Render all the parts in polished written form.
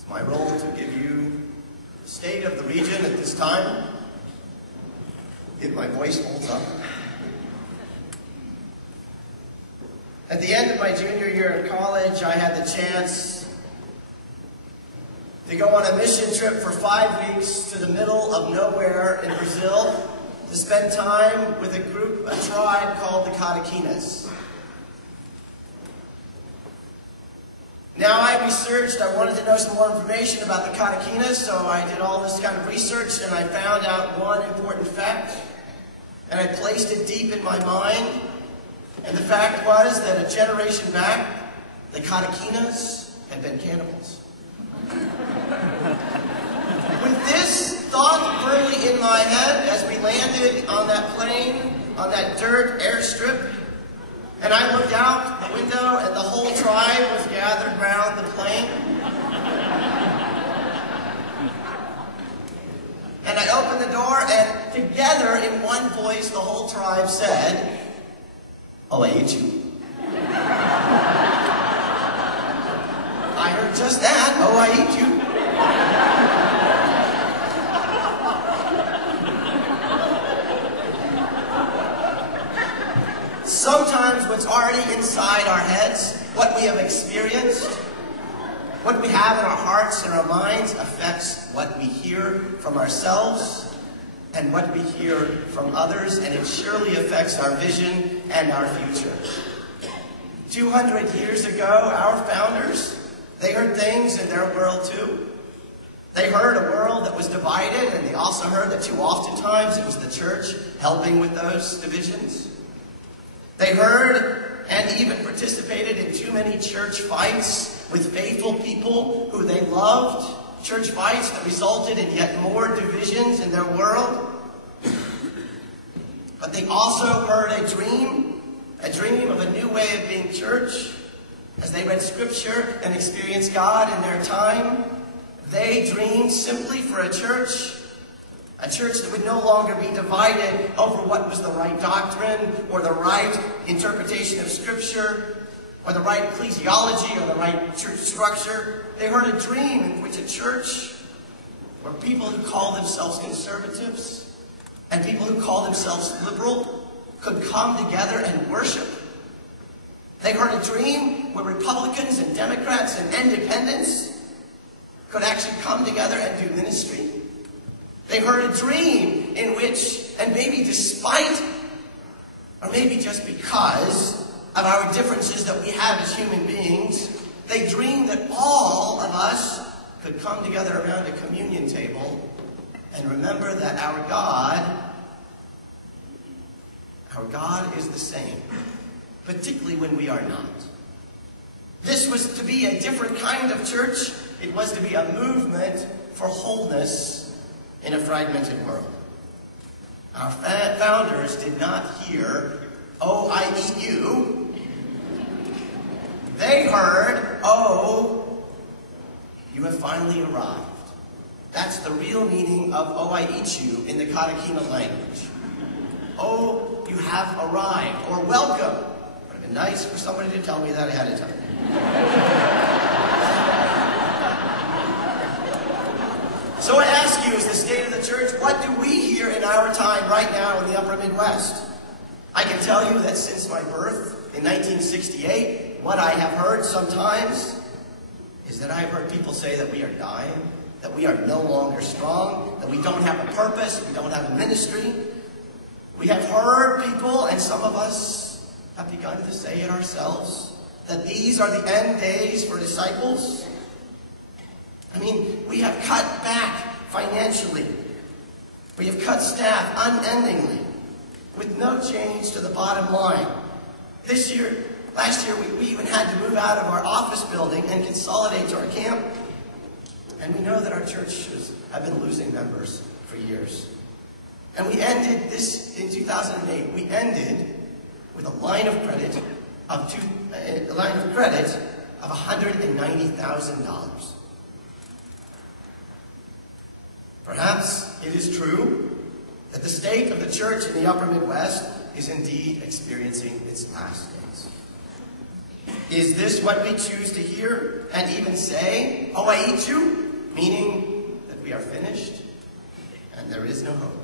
It's my role to give you the state of the region at this time, if my voice holds up. At the end of my junior year in college, I had the chance to go on a mission trip for 5 weeks to the middle of nowhere in Brazil to spend time with a tribe called the Cataquinas. Now I researched, I wanted to know some more information about the Cataquinas, so I did all this kind of research and I found out one important fact, and I placed it deep in my mind. And the fact was that a generation back, the Cataquinas had been cannibals. With this thought firmly in my head as we landed on that plane, on that dirt airstrip, and I looked out the window and the whole tribe was gathered round the plane. And I opened the door and together in one voice the whole tribe said, "Oh, I eat you." I heard just that, "Oh, I eat you." Sometimes what's already inside our heads, what we have experienced, what we have in our hearts and our minds affects what we hear from ourselves and what we hear from others, and it surely affects our vision and our future. 200 years ago, our founders, they heard things in their world too. They heard a world that was divided, and they also heard that too oftentimes it was the church helping with those divisions. They heard and even participated in too many church fights with faithful people who they loved, church fights that resulted in yet more divisions in their world. But they also heard a dream of a new way of being church. As they read Scripture and experienced God in their time, they dreamed simply for a church that would no longer be divided over what was the right doctrine or the right interpretation of Scripture or the right ecclesiology or the right church structure. They heard a dream in which a church where people who call themselves conservatives and people who call themselves liberal could come together and worship. They heard a dream where Republicans and Democrats and independents could actually come together and do ministry. They heard a dream in which, and maybe despite, or maybe just because of our differences that we have as human beings, they dreamed that all of us could come together around a communion table and remember that our God is the same, particularly when we are not. This was to be a different kind of church. It was to be a movement for wholeness in a fragmented world. Our founders did not hear, "Oh, I eat you." They heard, "Oh, you have finally arrived." That's the real meaning of "Oh, I eat you" in the Cataquina language. "Oh, you have arrived," or "welcome." It would have been nice for somebody to tell me that ahead of time. So I ask you, as the state of the church, what do we hear in our time right now in the Upper Midwest? I can tell you that since my birth in 1968, what I have heard sometimes is that I've heard people say that we are dying, that we are no longer strong, that we don't have a purpose, we don't have a ministry. We have heard people, and some of us have begun to say it ourselves, that these are the end days for disciples. I mean, we have cut back financially. We have cut staff unendingly, with no change to the bottom line. Last year, we even had to move out of our office building and consolidate to our camp. And we know that our churches have been losing members for years. And we ended this in 2008. We ended with a line of credit of $190,000. Perhaps it is true that the state of the church in the Upper Midwest is indeed experiencing its last days. Is this what we choose to hear and even say, "Oh, I eat you," meaning that we are finished and there is no hope?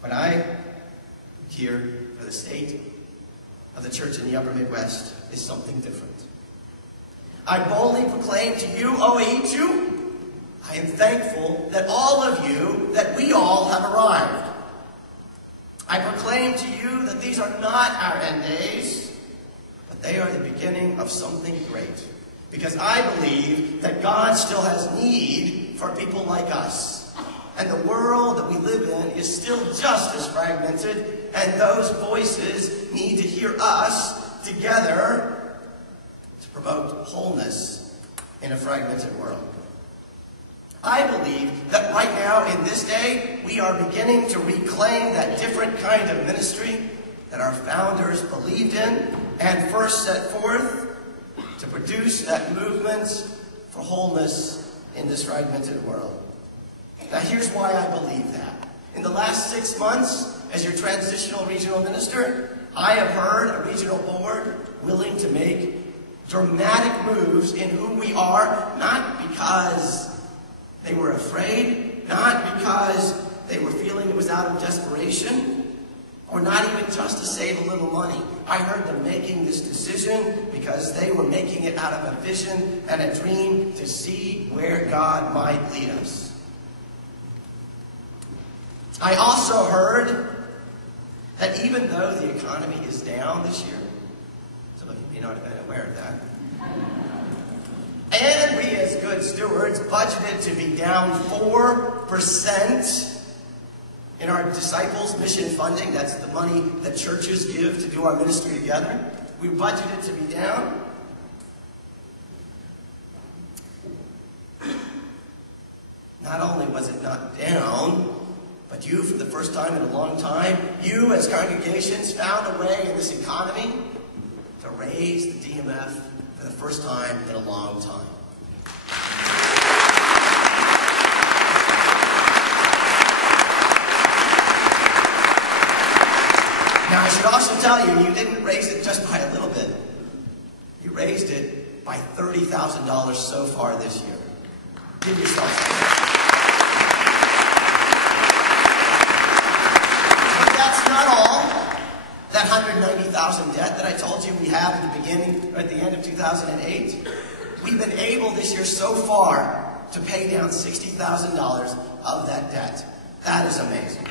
What I hear for the state of the church in the upper Midwest is something different. I boldly proclaim to you, "Oh, I eat you." I am thankful that all of you, that we all have arrived. I proclaim to you that these are not our end days, but they are the beginning of something great. Because I believe that God still has need for people like us. And the world that we live in is still just as fragmented, and those voices need to hear us together to promote wholeness in a fragmented world. I believe that right now, in this day, we are beginning to reclaim that different kind of ministry that our founders believed in and first set forth to produce that movement for wholeness in this fragmented world. Now, here's why I believe that. In the last 6 months, as your transitional regional minister, I have heard a regional board willing to make dramatic moves in who we are, not because they were afraid, not because they were feeling it was out of desperation, or not even just to save a little money. I heard them making this decision because they were making it out of a vision and a dream to see where God might lead us. I also heard that even though the economy is down this year, some of you may not have been aware of that, and we as good stewards budgeted to be down 4% in our disciples' mission funding. That's the money that churches give to do our ministry together. We budgeted to be down. Not only was it not down, but you, for the first time in a long time, you as congregations found a way in this economy to raise the DMF for the first time in a long time. Now, I should also tell you, you didn't raise it just by a little bit. You raised it by $30,000 so far this year. Give yourself some. That's not all. That $190,000 debt that I told you we have at the beginning, or at the end of 2008, we've been able this year so far to pay down $60,000 of that debt. That is amazing.